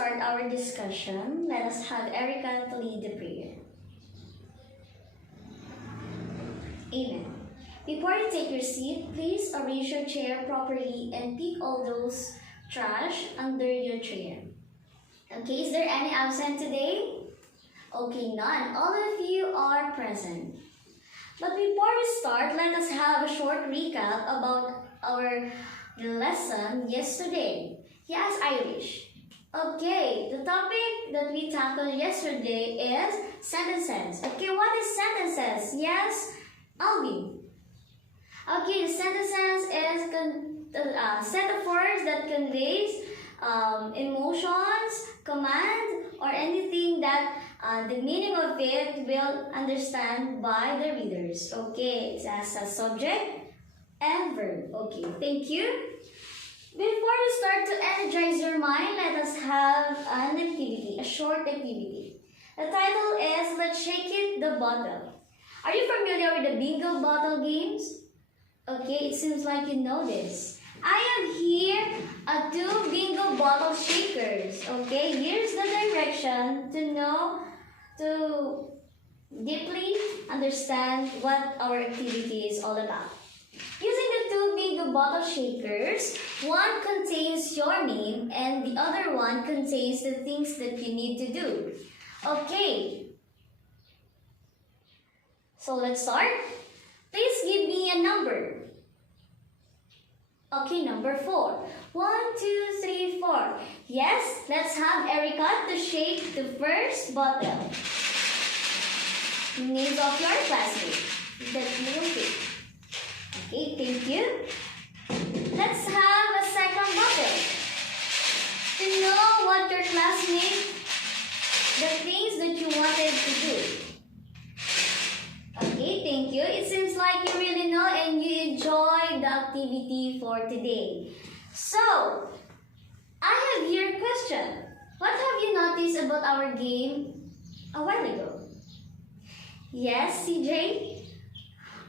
start our discussion, let us have Erica to lead the prayer. Amen. Before you take your seat, please arrange your chair properly and pick all those trash under your chair. Okay, is there any absent today? Okay, none. All of you are present. But before we start, let us have a short recap about our lesson yesterday. Yes, Irish. Okay, the topic that we tackled yesterday is sentences. Okay, what is sentences? Yes, Alvin. Okay, the sentences is a set of words that conveys emotions, command, or anything that the meaning of it will understand by the readers. Okay, it has a subject and verb. Okay, thank you. Before we start to energize your mind, let us have an activity, a short activity. The title is Let's Shake It the Bottle. Are you familiar with the bingo bottle games? Okay, it seems like you know this. I have here two bingo bottle shakers. Okay, here's the direction to deeply understand what our activity is all about. Using the two bingo bottle shakers, one contains your name and the other one contains the things that you need to do. Okay, so let's start. Please give me a number. Okay, number 4. 1, 2, 3, 4. Yes, let's have Erica to shake the first bottle. Names of your classmates that you will pick. Okay, thank you. Let's have a second bottle. To know what your classmates, the things that you wanted to do. Okay, thank you. It seems like you really know and you enjoyed the activity for today. So, I have here a question. What have you noticed about our game a while ago? Yes, CJ?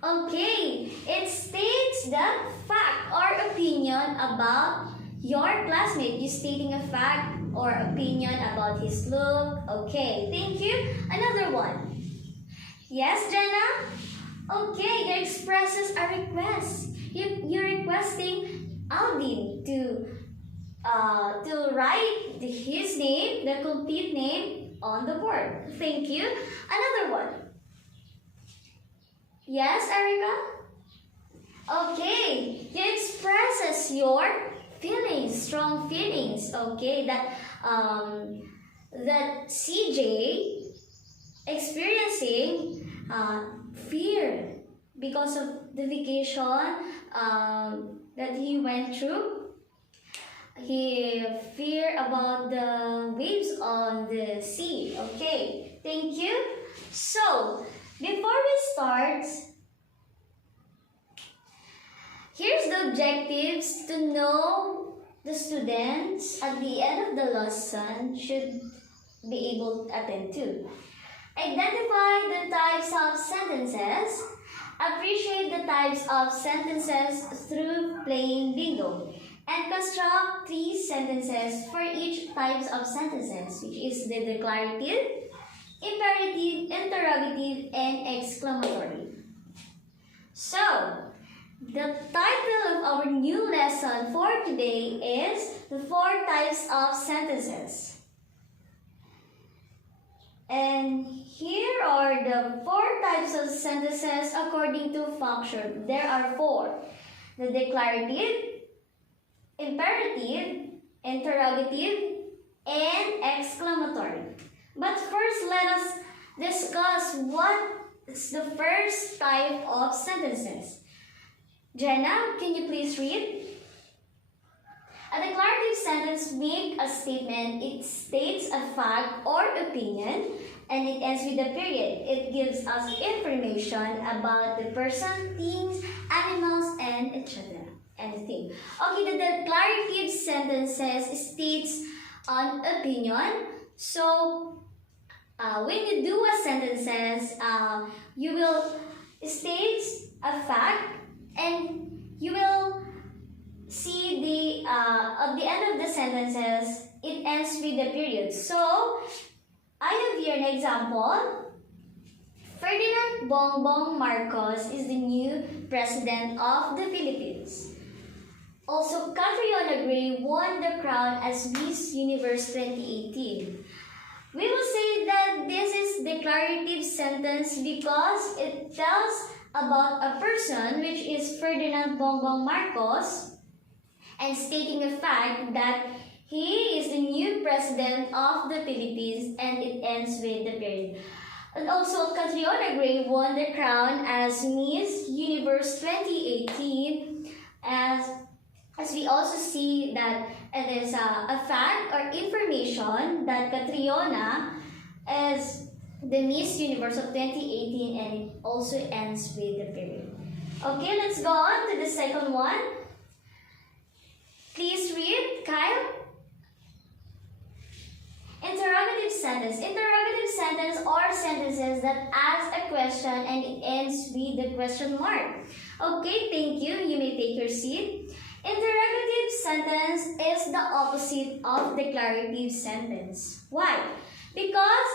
Okay, it states the fact or opinion about your classmate. You stating a fact or opinion about his look. Okay, thank you. Another one. Yes, Jenna? Okay, you expresses a request. You're requesting Alvin to write his name, the complete name, on the board. Thank you. Another one. Yes, Erica? Okay, you expresses your feelings, strong feelings. Okay, that CJ experiencing fear because of the vacation that he went through. He fear about the waves on the sea. Okay, thank you. So, before we start, here's the objectives to know the students at the end of the lesson should be able to attend to. Identify the types of sentences. Appreciate the types of sentences through playing bingo. And construct 3 sentences for each types of sentences, which is the declarative, imperative, interrogative, and exclamatory. So, the title of our new lesson for today is the 4 types of sentences. And here are the 4 types of sentences according to function. There are 4. The declarative, imperative, interrogative, and exclamatory. But first, let us discuss what is the first type of sentences. Jenna, can you please read? A declarative sentence makes a statement. It states a fact or opinion, and it ends with a period. It gives us information about the person, things, animals, and etc. Anything. Okay, the declarative sentences states an opinion. So, when you do a sentences, you will state a fact, and you will see at the end of the sentences, it ends with the period. So, I have here an example. Ferdinand Bongbong Marcos is the new president of the Philippines. Also, Catriona Gray won the crown as Miss Universe 2018. We will say that this is declarative sentence because it tells about a person, which is Ferdinand Bongbong Marcos, and stating a fact that he is the new president of the Philippines, and it ends with the period. And also, Catriona Gray won the crown as Miss Universe 2018, as we also see that it is a fact or information that Catriona is the Miss Universe of 2018, and it also ends with the period. Okay, let's go on to the second one. Please read, Kyle. Interrogative sentence. Interrogative sentence are sentences that ask a question and it ends with the question mark. Okay, thank you. You may take your seat. Interrogative sentence is the opposite of declarative sentence. Why? Because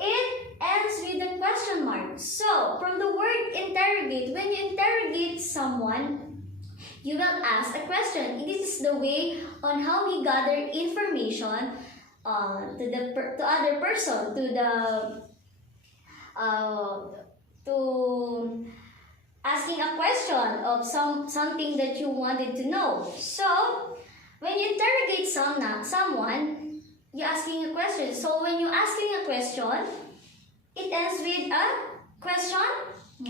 it ends with a question mark. So, from the word interrogate, when you interrogate someone, you will ask a question. This is the way on how we gather information to other person, to asking a question of something that you wanted to know. So, when you interrogate someone, you're asking a question. So, when you're asking a question, it ends with a question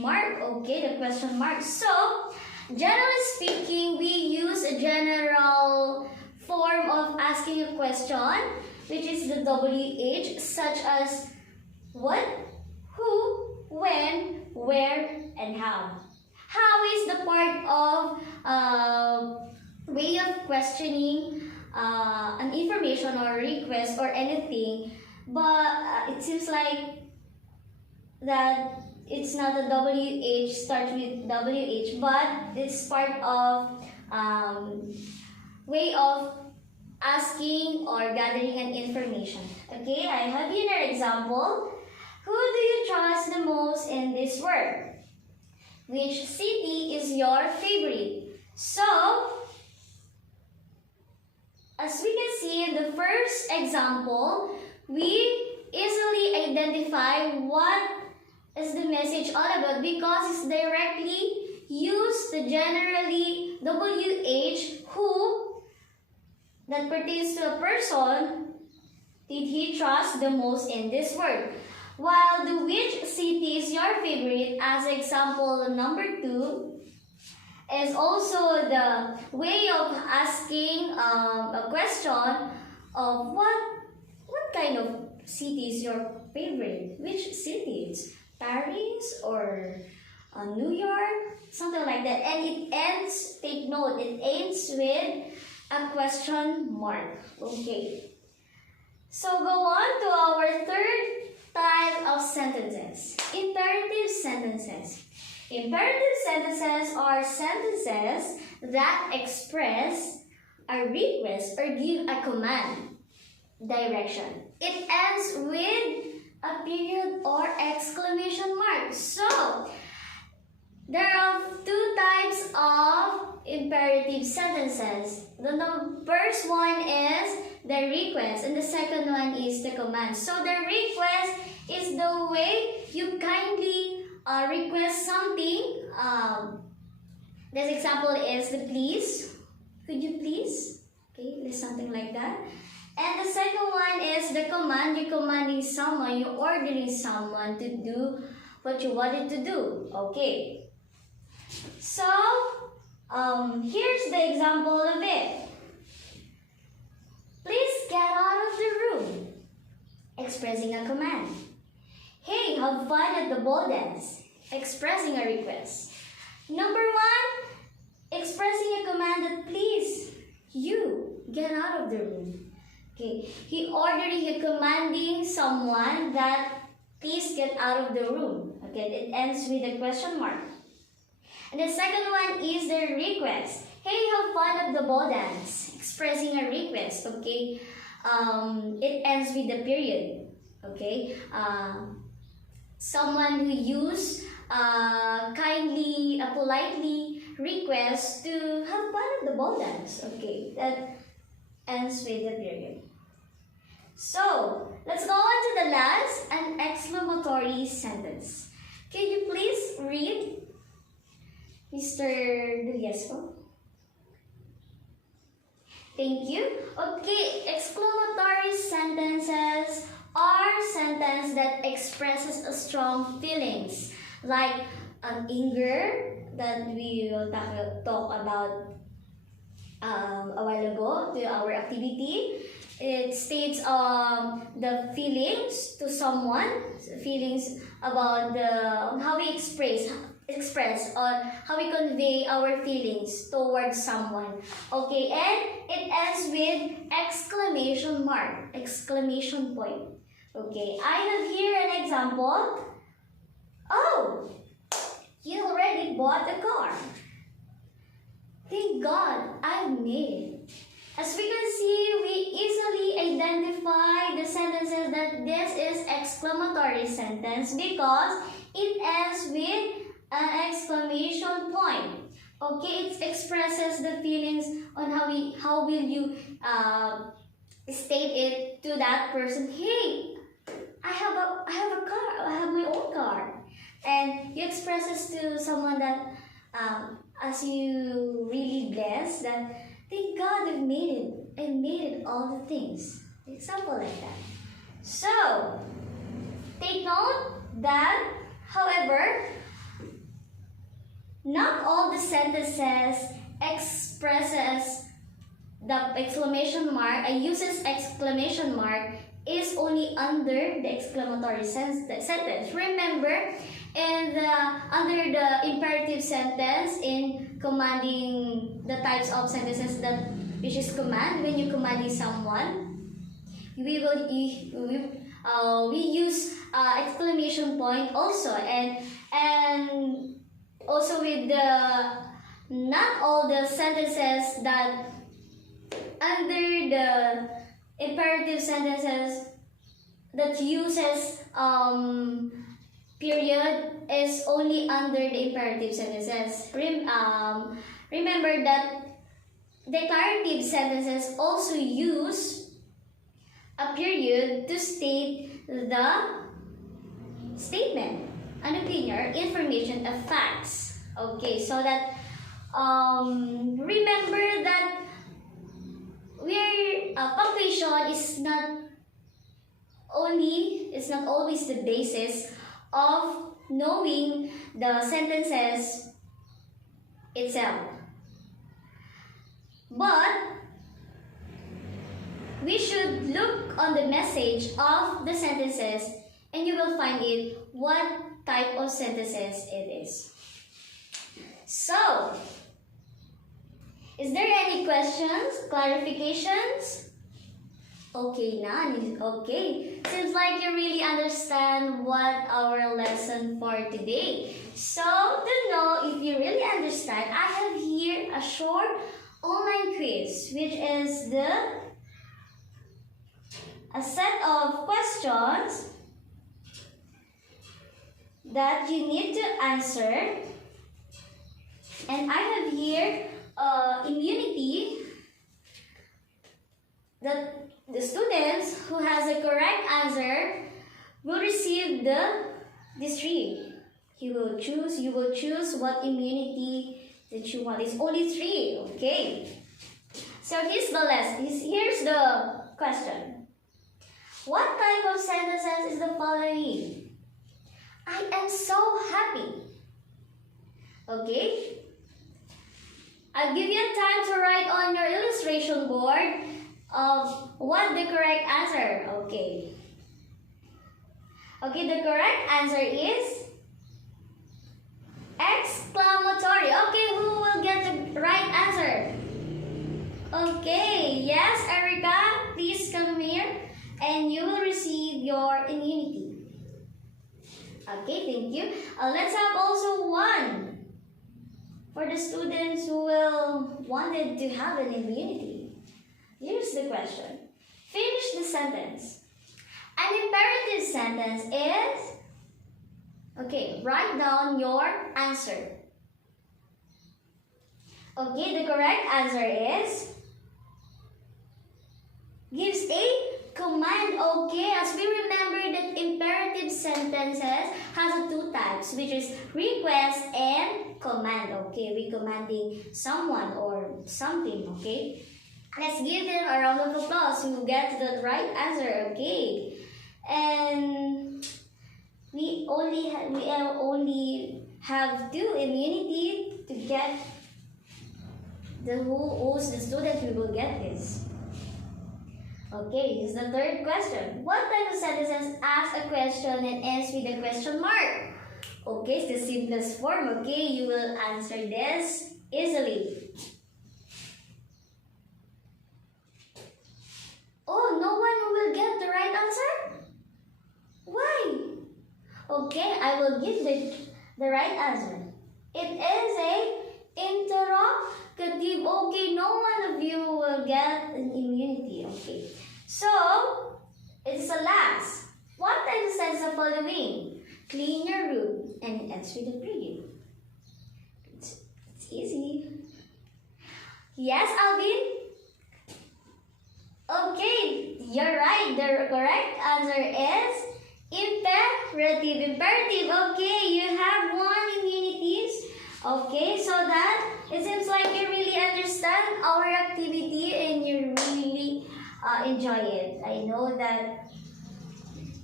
mark. Okay, the question mark. So, generally speaking, we use a general form of asking a question, which is the WH, such as what, who, when, where, and how. How is the part of way of questioning an information or request or anything, but it seems like that it's not a WH, starts with WH, but it's part of way of asking or gathering an information. Okay, I have here an example. Who do you trust the most in this world? Which city is your favorite? So, as we can see in the first example, we easily identify what is the message all about because it's directly used the generally WH, who, that pertains to a person did he trust the most in this world. While the which city is your favorite, as example number 2, is also the way of asking a question of what kind of city is your favorite? Which city? It's Paris or New York? Something like that. And it ends, take note, it ends with a question mark. Okay. So go on to our third type of sentences. Imperative sentences. Imperative sentences are sentences that express a request or give a command, direction. It ends with a period or exclamation mark. So, there are two types of imperative sentences. The first one is the request and the second one is the command. So the request is the way you kindly request something. This example is the please. Could you please? Okay, there's something like that. And the second one is the command. You're commanding someone, you're ordering someone to do what you wanted to do. Okay. So, here's the example of it. Please get out of the room. Expressing a command. Hey, have fun at the ball dance. Expressing a request. Number 1, expressing a command that please, you, get out of the room. Okay, he commanding someone that please get out of the room. Okay, it ends with a question mark. And the second one is the request. Hey, have fun of the ball dance. Expressing a request, okay? It ends with the period, okay? Someone who use kindly, politely request to have fun of the ball dance, okay? That ends with the period. So, let's go on to the last, an exclamatory sentence. Can you please read, Mr. Deliesco? Thank you. Okay, exclamatory sentences are sentences that expresses a strong feelings, like an anger that we will talk about a while ago to our activity. It states the feelings to someone, feelings about how we express or how we convey our feelings towards someone. Okay, and it ends with exclamation mark, exclamation point. Okay, I have here an example. Oh, you already bought a car. Thank God, I've made it. As we can see, we easily identify the sentences that this is exclamatory sentence because it ends with an exclamation point. Okay, it expresses the feelings on how will you state it to that person. Hey, I have a car. I have my own car, and you express this to someone that as you really blessed that thank God I've made it. I made it all the things. Example like that. So take note that, however, not all the sentences expresses the exclamation mark, uses exclamation mark is only under the exclamatory sentence. Remember, under the imperative sentence in commanding the types of sentences that which is command, when you commanding someone, we use exclamation point also, and also with the not all the sentences that under the imperative sentences that uses period is only under the imperative sentences. Remember that declarative sentences also use a period to state the statement, an opinion, or information, of facts. Okay, so that remember that punctuation is not always the basis of knowing the sentences itself, but we should look on the message of the sentences and you will find it what type of sentences it is. So, is there any questions, clarifications? Okay, none. Okay. Seems like you really understand what our lesson for today. So, to know if you really understand, I have here a short online quiz, which is a set of questions that you need to answer. And I have here immunity that the students who has a correct answer will receive this three. You will choose what immunity that you want. It's only 3, okay? So here's the question. What type of sentences is the following? I am so happy. Okay? I'll give you time to write on your illustration board of what the correct answer. Okay. Okay, the correct answer is exclamatory. Okay, who will get the right answer? Okay, yes, Erica, please come here and you will receive your immunity. Okay, thank you. Let's have also one for the students who will wanted to have an immunity. Here's the question. Finish the sentence. An imperative sentence is, okay, write down your answer. Okay, the correct answer is, gives a command. Okay, as we remember that imperative sentences has two types, which is request and command. Okay, we commanding someone or something. Okay, let's give them a round of applause who gets the right answer. Okay, and we only have two immunity to get who's the student who will get this. Okay, this is the third question. What type of sentences ask a question and ends with a question mark? Okay, it's the simplest form. Okay, you will answer this easily. Oh, no one will get the right answer? Why? Okay, I will give the right answer. It is a interrogative. Okay, no one of you will get an immunity. Okay, so it's the last. What type of sentence the following? Clean your room and it ends with a period. It's easy. Yes, Alvin? Okay, you're right. The correct answer is imperative. Imperative. Okay, you have one immunities. Okay, so that it seems like you really understand our activity and you really enjoy it. I know that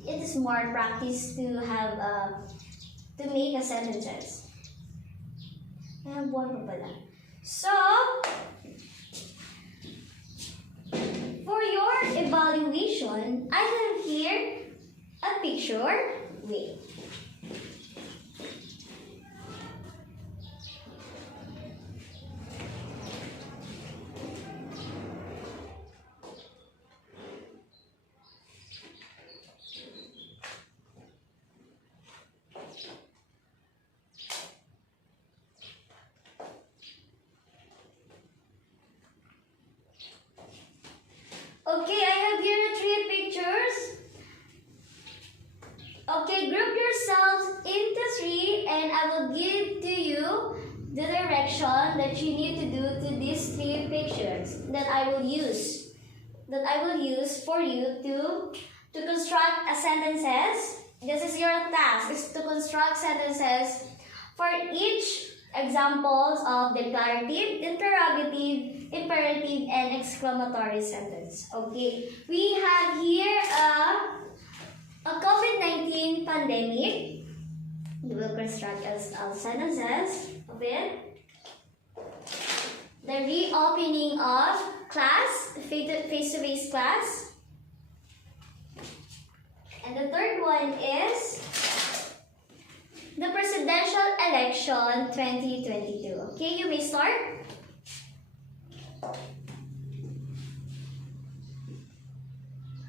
it is more practice to have to make a sentences. I have one pa pala. So, for your evaluation, I have here a picture. Wait. Okay, I have here three pictures. Okay, group yourselves into three and I will give to you the direction that you need to do to these three pictures that I will use. For you to construct a sentences. This is your task, is to construct sentences for each examples of declarative, interrogative, imperative, and exclamatory sentence. Okay, we have here a COVID-19 pandemic. We will construct as sentences of it. The reopening of class, face-to-face class. And the third one is the presidential election 2022. Okay, you may start.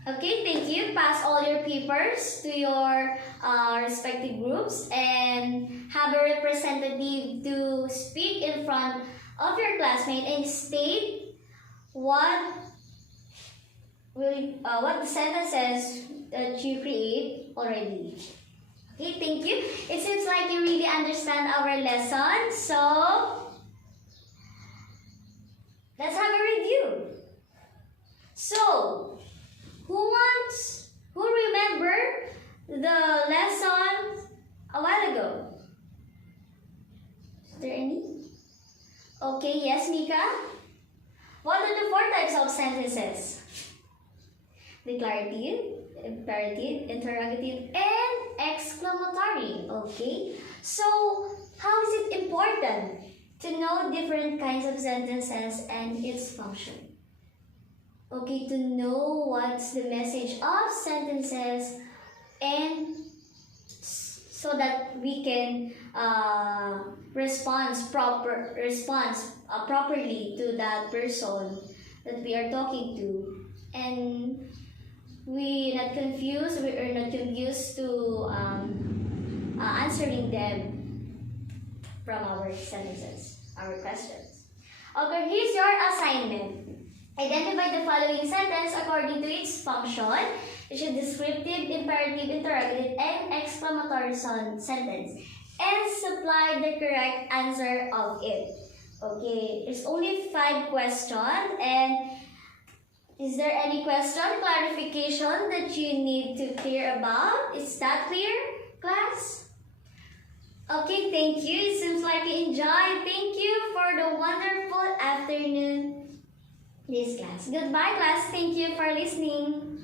Okay, thank you. Pass all your papers to your respective groups and have a representative to speak in front of your classmate and state what the sentences that you create already. Okay, thank you. It seems like you really understand our lesson, so let's have a review. So, who remember the lesson a while ago? Is there any? Okay, yes, Mika? What are the four types of sentences? Declarative, imperative, interrogative, and exclamatory. Okay, so how is it important to know different kinds of sentences and its function? Okay, to know what's the message of sentences and so that we can respond properly to that person that we are talking to, and we are not confused to answering them from our sentences, our questions. Okay, here's your assignment. Identify the following sentence according to its function, which is descriptive, imperative, interrogative, and exclamatory sentence, and supply the correct answer of it. Okay, it's only 5 questions, and is there any question, clarification that you need to clear about? Is that clear, class? Okay, thank you. It seems like you enjoyed. Thank you for the wonderful afternoon, this class. Goodbye, class. Thank you for listening.